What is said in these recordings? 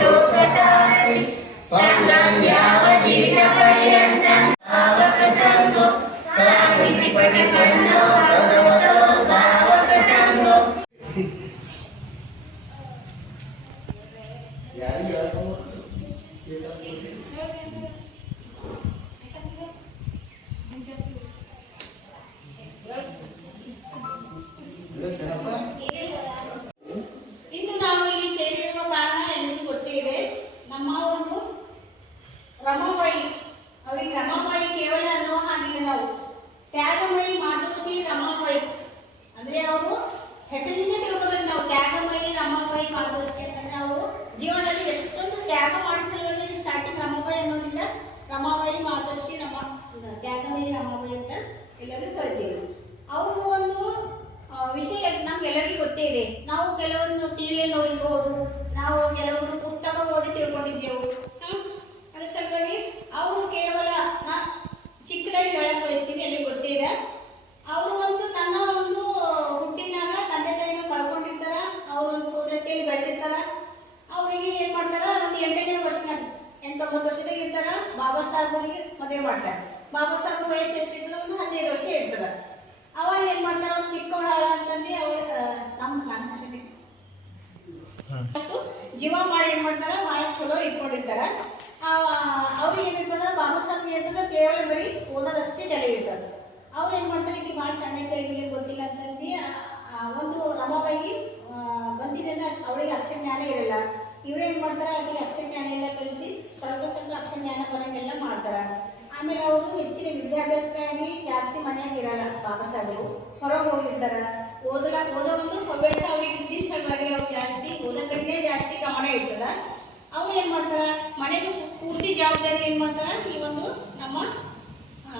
लोकसारथि सङ्गं यावजीवितपर्यन्तं सावकसङ्गो साविति ತ್ಯಾಗಮಯಿ ಮಾಧುಶ್ರೀ ರಮಾಬಾಯಿ. ಅಂದ್ರೆ ಅವರು ಹೆಸರಿಂದ ತಿಳ್ಕೊಬೇಕು ನಾವು. ತ್ಯಾಗಮಯಿ, ರಮಾಬಾಯಿ ಮಾಧುಶ್ರೀ ಅಂತಂದ್ರೆ ಅವರು ಜೀವನದಲ್ಲಿ ಎಷ್ಟೊಂದು ತ್ಯಾಗ ಮಾಡಿಸಲುವಾಗಿ ಸ್ಟಾರ್ಟಿಂಗ್ ರಮಾಬಾಯಿ ಅನ್ನೋದಿಲ್ಲ ರಮಾಬಾಯಿ ಮಾಧುಶ್ರೀ ರಮ, ತ್ಯಾಗಮಯಿ, ರಮಾಬಾಯಿ ಅಂತ ಎಲ್ಲರೂ ಕರಿತೀವಿ. ಅವ್ರದ್ದು ಒಂದು ವಿಷಯ ನಮ್ಗೆಲ್ಲರಿಗೂ ಗೊತ್ತೇ ಇದೆ. ನಾವು ಕೆಲವೊಂದು ಟಿವಿಯಲ್ಲಿ ನೋಡಿರ್ಬೋದು ನಾವು ಕೆಲವರು ಪುಸ್ತಕ ಓದಿ ತಿಳ್ಕೊಂಡಿದ್ದೆವು ಹ್ಮ್? ಅದ್ರ ಸಲುವಾಗಿ ಅವರು ಕೇವಲ ನಾ ಚಿಕ್ಕದಾಗಿ ಹೇಳಕ್ ಬಯಸ್ತೀನಿ ಅಲ್ಲಿ ಗೊತ್ತೇ ಇದೆ ಅವರು ಒಂದು ತನ್ನ ಒಂದು ಹುಟ್ಟಿನಾಗ ತಂದೆ ತಾಯಿನ ಕಳ್ಕೊಂಡಿರ್ತಾರ ಅವ್ರು ಒಂದು ಸೂರ್ಯತೆಯಲ್ಲಿ ಬೆಳೆದಿರ್ತಾರ ಅವರಿಗೆ ಏನ್ ಮಾಡ್ತಾರ ಒಂದು ಎಂಟನೇ ವರ್ಷನಾಗ ಎಂಟೊಂಬತ್ತು ವರ್ಷದಾಗ ಇರ್ತಾರ, ಬಾಬಾ ಸಾಹೇಬ್ ಅವರಿಗೆ ಮದುವೆ ಮಾಡ್ತಾರೆ. ಬಾಬಾ ಸಾಹೇಬ್ ವಯಸ್ಸು ಎಷ್ಟಿದ್ರು ಒಂದು ಹದಿನೈದು ವರ್ಷ ಇರ್ತದ. ಅವಾಗ ಏನ್ ಮಾಡ್ತಾರ? ಅವ್ರು ಚಿಕ್ಕವಳ ಅಂತಂದು ಅವ್ರು ನಮ್ ಅಷ್ಟು ಜೀವ ಮಾಡಿ ಏನ್ ಮಾಡ್ತಾರ? ಬಹಳ ಚಲೋ ಇಟ್ಕೊಂಡಿರ್ತಾರ. ಅವ್ರಿಗೆ ಏನಿರ್ತದ ಬಾಬಾ ಸಾಹೇಬ್ ಹೇಳ್ತದ ಕೇವಲ ಬರೀ ಓದೋದಷ್ಟೇ ತಲೆ ಇರ್ತದ. ಅವ್ರು ಏನ್ ಮಾಡ್ತಾರೆ? ಈಗ ಭಾಳ ಸಣ್ಣ ಕೈಗೆ ಗೊತ್ತಿಲ್ಲ ಅಂತಂದು ಒಂದು ರಮಾಬಾಯಿ ಬಂದಿದೆ ಅವಳಿಗೆ ಅಕ್ಷರ ಜ್ಞಾನ ಇರಲ್ಲ. ಇವ್ರು ಏನ್ ಮಾಡ್ತಾರ? ಅದಕ್ಕೆ ಅಕ್ಷರ ಜ್ಞಾನ ಎಲ್ಲ ಕಲಿಸಿ ಸ್ವಲ್ಪ ಸ್ವಲ್ಪ ಅಕ್ಷರ ಜ್ಞಾನ ಮಾಡ್ತಾರೆ. ಆಮೇಲೆ ಅವರು ಹೆಚ್ಚಿನ ವಿದ್ಯಾಭ್ಯಾಸಕ್ಕಾಗಿ ಜಾಸ್ತಿ ಮನೆಯಾಗ ಇರಲ್ಲ ಬಾಬಾ ಸಾಹೇಬರು ಹೊರಗೆ ಹೋಗಿರ್ತಾರೆ. ಓದಲ ಓದೋ ಒಂದು ಹವ್ಯಾಸ ಅವ್ರಿಗೆ ಇದ್ದಿದ್ದ ಸಲುವಾಗಿ ಅವ್ರು ಜಾಸ್ತಿ ಓದೋ ಜಾಸ್ತಿ ಗಮನ ಇರ್ತದ. ಅವ್ರು ಏನು ಮಾಡ್ತಾರೆ? ಮನೆಗೆ ಪೂರ್ತಿ ಜವಾಬ್ದಾರಿ ಏನು ಮಾಡ್ತಾರೆ? ಈ ಒಂದು ನಮ್ಮ ಆ,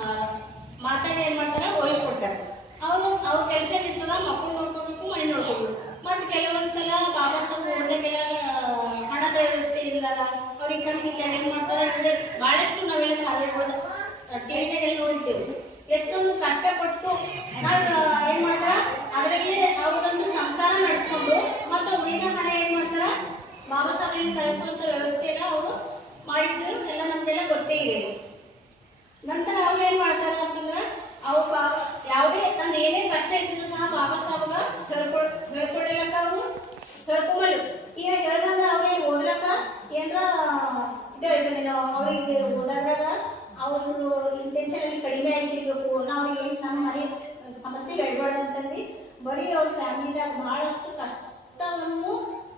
ಏನು ಮಾಡ್ತಾರೆ? ವಹಿಸ್ಕೊಡ್ತಾರೆ ಅವರು ಅವ್ರ ಕೆಲಸ ಇರ್ತದ ಮಕ್ಕಳು ನೋಡ್ಕೋಬೇಕು ಮನೆ ನೋಡ್ಕೋಬೇಕು. ಮತ್ತೆ ಕೆಲವೊಂದ್ಸಲ ಬಾಬಾ ಸಾಹೇಬ್ ಓದಕ್ಕೆಲ್ಲ ಹಣದ ವ್ಯವಸ್ಥೆ ಇಲ್ಲದಾಗ ಅವ್ರಿಗೆ ಕಮ್ಮಿ ಇದ್ದಾಗ ಏನ್ ಮಾಡ್ತಾರೆ, ಅಂದ್ರೆ ಬಹಳಷ್ಟು ನಾವೆಲ್ಲ ಧಾರಾವಾಹಿಗಳು ಟಿವಿನಾಗೆಲ್ಲ ನೋಡ್ತೇವೆ ಎಷ್ಟೊಂದು ಕಷ್ಟಪಟ್ಟು ನಾವು ಏನು ಮಾಡ್ತಾರೆ? ಅದರಲ್ಲಿ ಅವ್ರದೊಂದು ಸಂಸಾರ ನಡೆಸ್ಕೊಂಡು ಮತ್ತೆ ಉಳಿದ ಹಣ ಏನು ಮಾಡ್ತಾರೆ? ಬಾಬಾ ಸಾಹೇಬ್ರಿಗೆ ಕಳಿಸುವಂತ ವ್ಯವಸ್ಥೆನ ಅವರು ಮಾಡಿದ್ದು ಎಲ್ಲ ನಮಗೆಲ್ಲ ಗೊತ್ತೇ ಇದೆ. ನಂತರ ಅವ್ರು ಏನು ಮಾಡ್ತಾರೆ ಅಂತಂದ್ರೆ ಅವು ಬಾಬಾ ಯಾವುದೇ ತನ್ನ ಏನೇ ಕಷ್ಟ ಇದ್ದರೂ ಸಹ ಬಾಬಾ ಸಾಹೇಬ್ಗ ಹೇಳ್ಕೊ ಹೇಳ್ಕೊಡಲಕ್ಕ ಅವರು ಹೇಳ್ಕೊಂಬಲ್ಲ ಈಗ ಓದ್ಲಕ್ಕ ಏನ್ರ ಇದಾಯ್ತದೆ ನಾವು ಅವರಿಗೆ ಓದಾದ್ರಾಗ ಅವ್ರದ್ದು ಇಂಟೆನ್ಷನ್ ಅಲ್ಲಿ ಕಡಿಮೆ ಆಗಿರ್ಬೇಕು ನಾವು ಏನು ನಮ್ಮ ಮನೆ ಸಮಸ್ಯೆಗೆ ಹೇಳ್ಬಾರ್ದು ಅಂತಂದು ಬರೀ ಅವ್ರ ಫ್ಯಾಮಿಲಿದಾಗ ಬಹಳಷ್ಟು ಕಷ್ಟವನ್ನು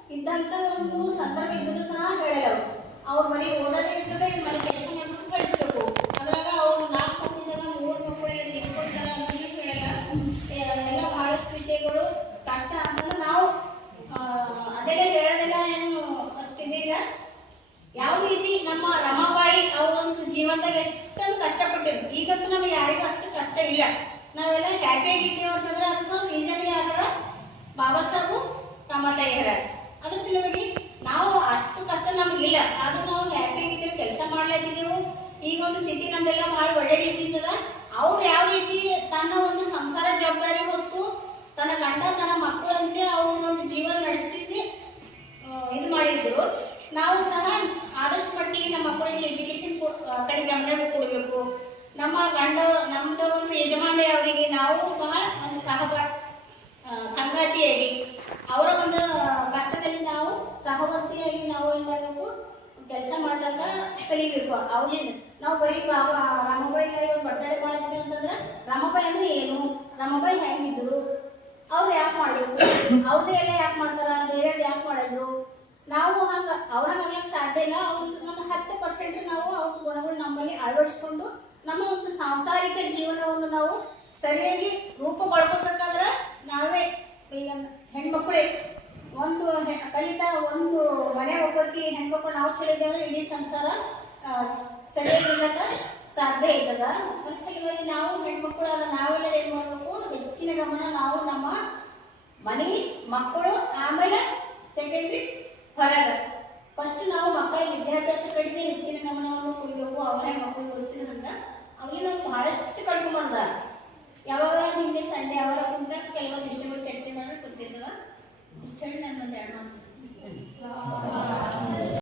ಇದ್ದಂಥ ಒಂದು ಸಂದರ್ಭ ಇದ್ದರೂ ಸಹ ಹೇಳಲ್ಲ ಅವ್ರು. ಅವ್ರು ಬರೀ ಓದೋದೇ ಇರ್ತದೆ ಮನೆ ಕೆಲಸ ಮಾಡ್ಕೊಂಡು ಕಳಿಸ್ಬೇಕು. ಅದ್ರಾಗ ಅವ್ರು ನಾಲ್ಕು ಮಕ್ಕಳಿದಾಗ ಮೂರು ಮಕ್ಕಳು ತಿಳ್ಕೊಳ್ತಾರೆ ಅಂತ ಹೇಳಲ್ಲ. ಎಲ್ಲ ಬಹಳಷ್ಟು ವಿಷಯಗಳು ಕಷ್ಟ ಅಂತಂದ್ರೆ ನಾವು ಆ, ಅದೆಲ್ಲ ಹೇಳೋದೆಲ್ಲ ಏನು ಅಷ್ಟು ಇದಿಲ್ಲ ಯಾವ ರೀತಿ ನಮ್ಮ ರಮಾಬಾಯಿ ಅವರೊಂದು ಜೀವನದಾಗ ಎಷ್ಟೊಂದು ಕಷ್ಟಪಟ್ಟಿರು ಈಗಂತೂ ನಮಗೆ ಯಾರಿಗೂ ಅಷ್ಟು ಕಷ್ಟ ಇಲ್ಲ. ನಾವೆಲ್ಲ ಹ್ಯಾಪಿ ಆಗಿದ್ದೇವೆ ಅಂತಂದ್ರೆ ಅದಕ್ಕೆ ರೀಸನ್ ಯಾರ ಬಾಬಾ ಸಾಹೇಬು ನಮ್ಮ ತಾಯಿಯರ. ಅದ್ರ ಸಲುವಾಗಿ ನಾವು ಅಷ್ಟು ಕಷ್ಟ ನಮಗಿಲ್ಲ ಆದ್ರೂ ನಾವು ಹ್ಯಾಪಿ ಆಗಿದ್ದೇವೆ ಕೆಲಸ ಮಾಡ್ಲತ್ತಿದ್ದೇವೆ ಈಗ ಒಂದು ಸ್ಥಿತಿ ನಮ್ದೆಲ್ಲ ಭಾಳ ಒಳ್ಳೆ ರೀತಿ ಇರ್ತದ ಅವ್ರು ಯಾವ ರೀತಿ ತನ್ನ ಒಂದು ಸಂಸಾರ ಜವಾಬ್ದಾರಿ ಹೊತ್ತು ತನ್ನ ಗಂಡ ತನ್ನ ಮಕ್ಕಳಂತೆ ಅವ್ರ ಒಂದು ಜೀವನ ನಡೆಸಿದ್ದೆ ಆ, ಇದು ಮಾಡಿದ್ರು. ನಾವು ಸಹ ಆದಷ್ಟು ಮಟ್ಟಿಗೆ ನಮ್ಮ ಮಕ್ಕಳಿಗೆ ಎಜುಕೇಶನ್ ಕಡೆ ಗಮನ ಕೊಡಬೇಕು. ನಮ್ಮ ಗಂಡ ನಮ್ಮದ ಒಂದು ಯಜಮಾನಿ ಅವರಿಗೆ ನಾವು ಬಹಳ ಒಂದು ಸಹಪಾಠ ಸಂಗಾತಿಯಾಗಿ, ಅವರ ಒಂದು ಕಷ್ಟದಲ್ಲಿ ನಾವು ಸಹವರ್ತಿಯಾಗಿ ನಾವು ಏನು ಮಾಡಬೇಕು ಕೆಲಸ ಮಾಡಿದಾಗ ಕಲಿಬೇಕು. ಅವ್ರಿಂದ ನಾವು ಬರೀ ಬಾಬಾ ರಾಮಬಾಯಿ ಒಂದು ಬಟ್ಟೆ ಮಾಡಿದ್ವಿ ಅಂತಂದ್ರೆ ರಾಮಬಾಯಿ ಅಂದ್ರೆ ಏನು? ರಾಮಬಾಯಿ ಹೆಂಗಿದ್ರು? ಅವ್ರು ಯಾಕೆ ಮಾಡಬೇಕು? ಅವ್ರದ್ದು ಎಲ್ಲ ಯಾಕೆ ಮಾಡ್ತಾರ? ಬೇರೆದು ಯಾಕೆ ಮಾಡಲ್ರು ನಾವು ಹಂಗ ಅವ್ರಂಗ ಸಾಧ್ಯ ಇಲ್ಲ. ಅವ್ರದ್ದು ಒಂದು ಹತ್ತು ಪರ್ಸೆಂಟ್ ನಾವು ಅವ್ರ ಗುಣಗಳು ನಮ್ಮಲ್ಲಿ ಅಳವಡಿಸ್ಕೊಂಡು ನಮ್ಮ ಒಂದು ಸಾಂಸಾರಿಕ ಜೀವನವನ್ನು ನಾವು ಸರಿಯಾಗಿ ರೂಪ ಪಡ್ಕೋಬೇಕಾದ್ರೆ ನಾವೇ ಈ ಹೆಣ್ಮಕ್ಳೇ, ಒಂದು ಕಲಿತ ಒಂದು ಮನೆ ಒಬ್ಬಕ್ಕೆ ಹೆಣ್ಮಕ್ಳು ನಾವು ಚಲೋ ಅಂದ್ರೆ ಇಡೀ ಸಂಸಾರ ಸರಿಯಾಗಿರ್ಲಕ್ಕ ಸಾಧ್ಯ ಇಲ್ಲದ ಅದ್ರ ಸಲುವಾಗಿ ನಾವು ಹೆಣ್ಮಕ್ಳು ಅದ ನಾವೆಲ್ಲ ಏನು ಮಾಡಬೇಕು? ಹೆಚ್ಚಿನ ಗಮನ ನಾವು ನಮ್ಮ ಮನೆ ಮಕ್ಕಳು, ಆಮೇಲೆ ಸೆಕೆಂಡ್ರಿ ಹೊರಗ. ಫಸ್ಟ್ ನಾವು ಮಕ್ಕಳ ವಿದ್ಯಾಭ್ಯಾಸ ಕಡೆಗೆ ಹೆಚ್ಚಿನ ಗಮನವನ್ನು ಕೊಡಬೇಕು. ಅವರೇ ಮಕ್ಕಳು ಓದಿಸಿದ್ರಿಂದ ಅವರಿಗೆ ನಾವು ಬಹಳಷ್ಟು ಕಡಿಮೆ ಯಾವಾಗ ಹಿಂದೆ ಸಂಡೆ ಅವರ ಕುಂತಾಗ ಕೆಲವೊಂದು ವಿಷಯಗಳು ಚರ್ಚೆ ಮಾಡಿ ಕೂತಿದ್ದವ ಇಷ್ಟ ಹೇಳಿ ನಾನು ಒಂದು ಎರಡು ಮಾತು